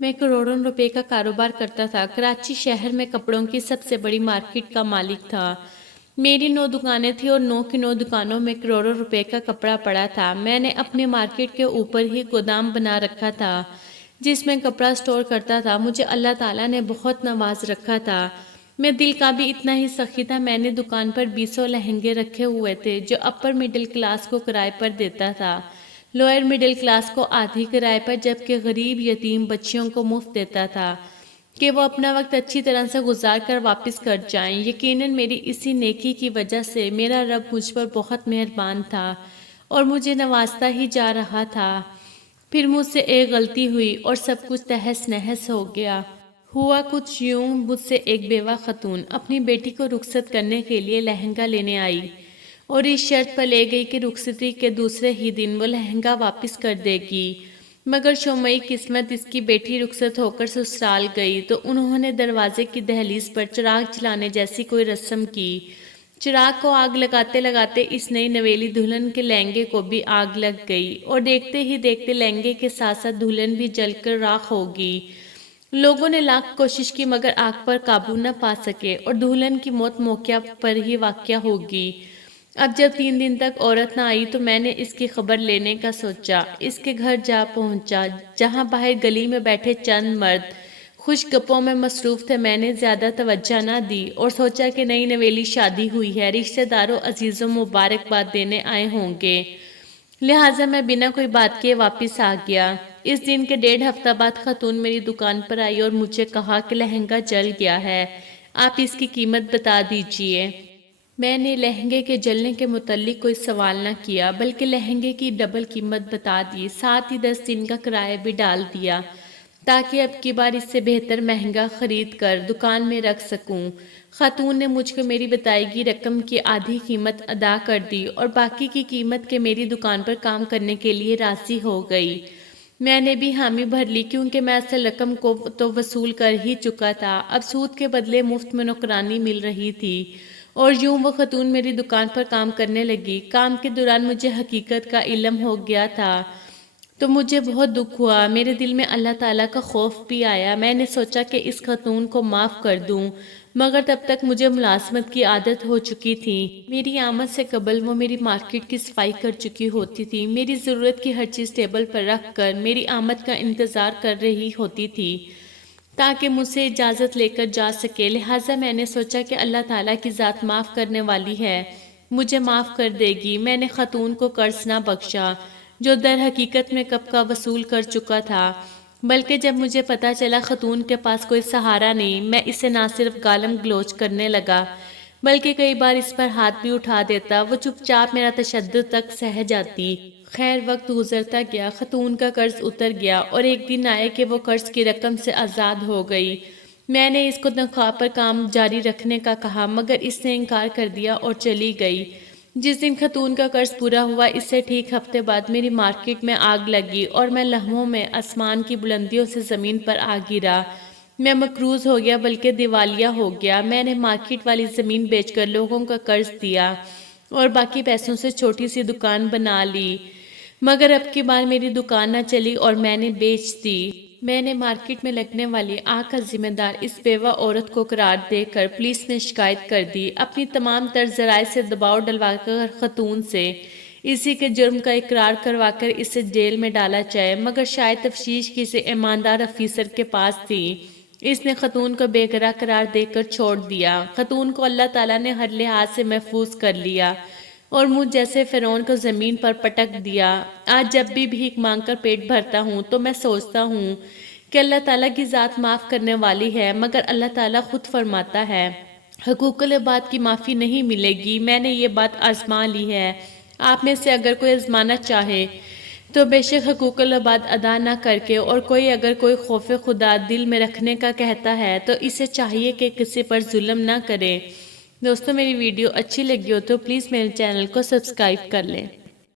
میں کروڑوں روپے کا کاروبار کرتا تھا۔ کراچی شہر میں کپڑوں کی سب سے بڑی مارکیٹ کا مالک تھا۔ میری 9 دکانیں تھیں اور 9 کی 9 دکانوں میں کروڑوں روپے کا کپڑا پڑا تھا۔ میں نے اپنی مارکیٹ کے اوپر ہی گودام بنا رکھا تھا جس میں کپڑا سٹور کرتا تھا۔ مجھے اللہ تعالیٰ نے بہت نواز رکھا تھا۔ میں دل کا بھی اتنا ہی سخی تھا۔ میں نے دکان پر 20 لہنگے رکھے ہوئے تھے جو اپر مڈل کلاس کو کرائے پر دیتا تھا، لوئر مڈل کلاس کو آدھی کرائے پر، جبکہ غریب یتیم بچیوں کو مفت دیتا تھا کہ وہ اپنا وقت اچھی طرح سے گزار کر واپس کر جائیں۔ یقیناً میری اسی نیکی کی وجہ سے میرا رب مجھ پر بہت مہربان تھا اور مجھے نوازتا ہی جا رہا تھا۔ پھر مجھ سے ایک غلطی ہوئی اور سب کچھ تہس نہس ہو گیا۔ ہوا کچھ یوں، مجھ سے ایک بیوہ خاتون اپنی بیٹی کو رخصت کرنے کے لیے لہنگا لینے آئی اور اس شرط پر لے گئی کہ رخصتی کے دوسرے ہی دن وہ لہنگا واپس کر دے گی۔ مگر شومیری قسمت، اس کی بیٹی رخصت ہو کر سسرال گئی تو انہوں نے دروازے کی دہلیز پر چراغ جلانے جیسی کوئی رسم کی۔ چراغ کو آگ لگاتے لگاتے اس نئی نویلی دلہن کے لہنگے کو بھی آگ لگ گئی اور دیکھتے ہی دیکھتے لہنگے کے ساتھ ساتھ دلہن بھی جل کر راکھ ہو گئی۔ لوگوں نے لاکھ کوشش کی مگر آگ پر قابو نہ پا سکے اور دلہن کی موت موقع پر ہی واقع ہوگی۔ اب جب 3 دن تک عورت نہ آئی تو میں نے اس کی خبر لینے کا سوچا۔ اس کے گھر جا پہنچا جہاں باہر گلی میں بیٹھے چند مرد خوش گپوں میں مصروف تھے۔ میں نے زیادہ توجہ نہ دی اور سوچا کہ نئی نویلی شادی ہوئی ہے، رشتہ داروں عزیزوں مبارکباد دینے آئے ہوں گے، لہٰذا میں بنا کوئی بات کیے واپس آ گیا۔ اس دن کے 1.5 ہفتہ بعد خاتون میری دکان پر آئی اور مجھے کہا کہ لہنگا جل گیا ہے، آپ اس کی قیمت بتا دیجئے۔ میں نے لہنگے کے جلنے کے متعلق کوئی سوال نہ کیا بلکہ لہنگے کی ڈبل قیمت بتا دی، ساتھ ہی 10 دن کا کرایہ بھی ڈال دیا تاکہ اب کی بار اس سے بہتر مہنگا خرید کر دکان میں رکھ سکوں۔ خاتون نے مجھ کو میری بتائی گئی رقم کی آدھی قیمت ادا کر دی اور باقی کی قیمت کے میری دکان پر کام کرنے کے لیے راضی ہو گئی۔ میں نے بھی حامی بھر لی کیونکہ میں اصل رقم کو تو وصول کر ہی چکا تھا، اب سود کے بدلے مفت میں نوکرانی مل رہی تھی۔ اور یوں وہ خاتون میری دکان پر کام کرنے لگی۔ کام کے دوران مجھے حقیقت کا علم ہو گیا تھا تو مجھے بہت دکھ ہوا، میرے دل میں اللہ تعالیٰ کا خوف بھی آیا۔ میں نے سوچا کہ اس خاتون کو معاف کر دوں مگر تب تک مجھے ملازمت کی عادت ہو چکی تھی۔ میری آمد سے قبل وہ میری مارکیٹ کی صفائی کر چکی ہوتی تھی، میری ضرورت کی ہر چیز ٹیبل پر رکھ کر میری آمد کا انتظار کر رہی ہوتی تھی تاکہ مجھ سے اجازت لے کر جا سکے۔ لہٰذا میں نے سوچا کہ اللہ تعالیٰ کی ذات معاف کرنے والی ہے، مجھے معاف کر دے گی۔ میں نے خاتون کو قرض نہ بخشا جو در حقیقت میں کب کا وصول کر چکا تھا، بلکہ جب مجھے پتا چلا خاتون کے پاس کوئی سہارا نہیں، میں اسے نہ صرف گالم گلوچ کرنے لگا بلکہ کئی بار اس پر ہاتھ بھی اٹھا دیتا۔ وہ چپ چاپ میرا تشدد تک سہ جاتی۔ خیر وقت گزرتا گیا، خاتون کا قرض اتر گیا اور ایک دن آئے کہ وہ قرض کی رقم سے آزاد ہو گئی۔ میں نے اس کو تنخواہ پر کام جاری رکھنے کا کہا مگر اس نے انکار کر دیا اور چلی گئی۔ جس دن خاتون کا قرض پورا ہوا اس سے ٹھیک ہفتے بعد میری مارکیٹ میں آگ لگی اور میں لمحوں میں آسمان کی بلندیوں سے زمین پر آ گرا۔ میں مقروض ہو گیا بلکہ دیوالیہ ہو گیا۔ میں نے مارکیٹ والی زمین بیچ کر لوگوں کا قرض دیا اور باقی پیسوں سے چھوٹی سی دکان بنا لی، مگر اب کی بار میری دکان نہ چلی اور میں نے بیچ دی۔ میں نے مارکیٹ میں لگنے والی آگ کا ذمہ دار اس بیوہ عورت کو قرار دے کر پولیس میں شکایت کر دی۔ اپنی تمام تر ذرائع سے دباؤ ڈلوا کر خاتون سے اسی کے جرم کا اقرار کروا کر اسے جیل میں ڈالا جائے، مگر شاید تفتیش کسی ایماندار افیسر کے پاس تھی، اس نے خاتون کو بے گناہ قرار دے کر چھوڑ دیا۔ خاتون کو اللہ تعالیٰ نے ہر لحاظ سے محفوظ کر لیا اور مجھ جیسے فرعون کو زمین پر پٹک دیا۔ آج جب بھی بھیک مانگ کر پیٹ بھرتا ہوں تو میں سوچتا ہوں کہ اللہ تعالیٰ کی ذات معاف کرنے والی ہے، مگر اللہ تعالیٰ خود فرماتا ہے حقوق العباد کی معافی نہیں ملے گی۔ میں نے یہ بات آزما لی ہے، آپ میں سے اگر کوئی آزمانا چاہے تو بے شک حقوق العباد ادا نہ کر کے، اور اگر کوئی خوف خدا دل میں رکھنے کا کہتا ہے تو اسے چاہیے کہ کسی پر ظلم نہ کرے۔ دوستو میری ویڈیو اچھی لگی ہو تو پلیز میرے چینل کو سبسکرائب کر لیں۔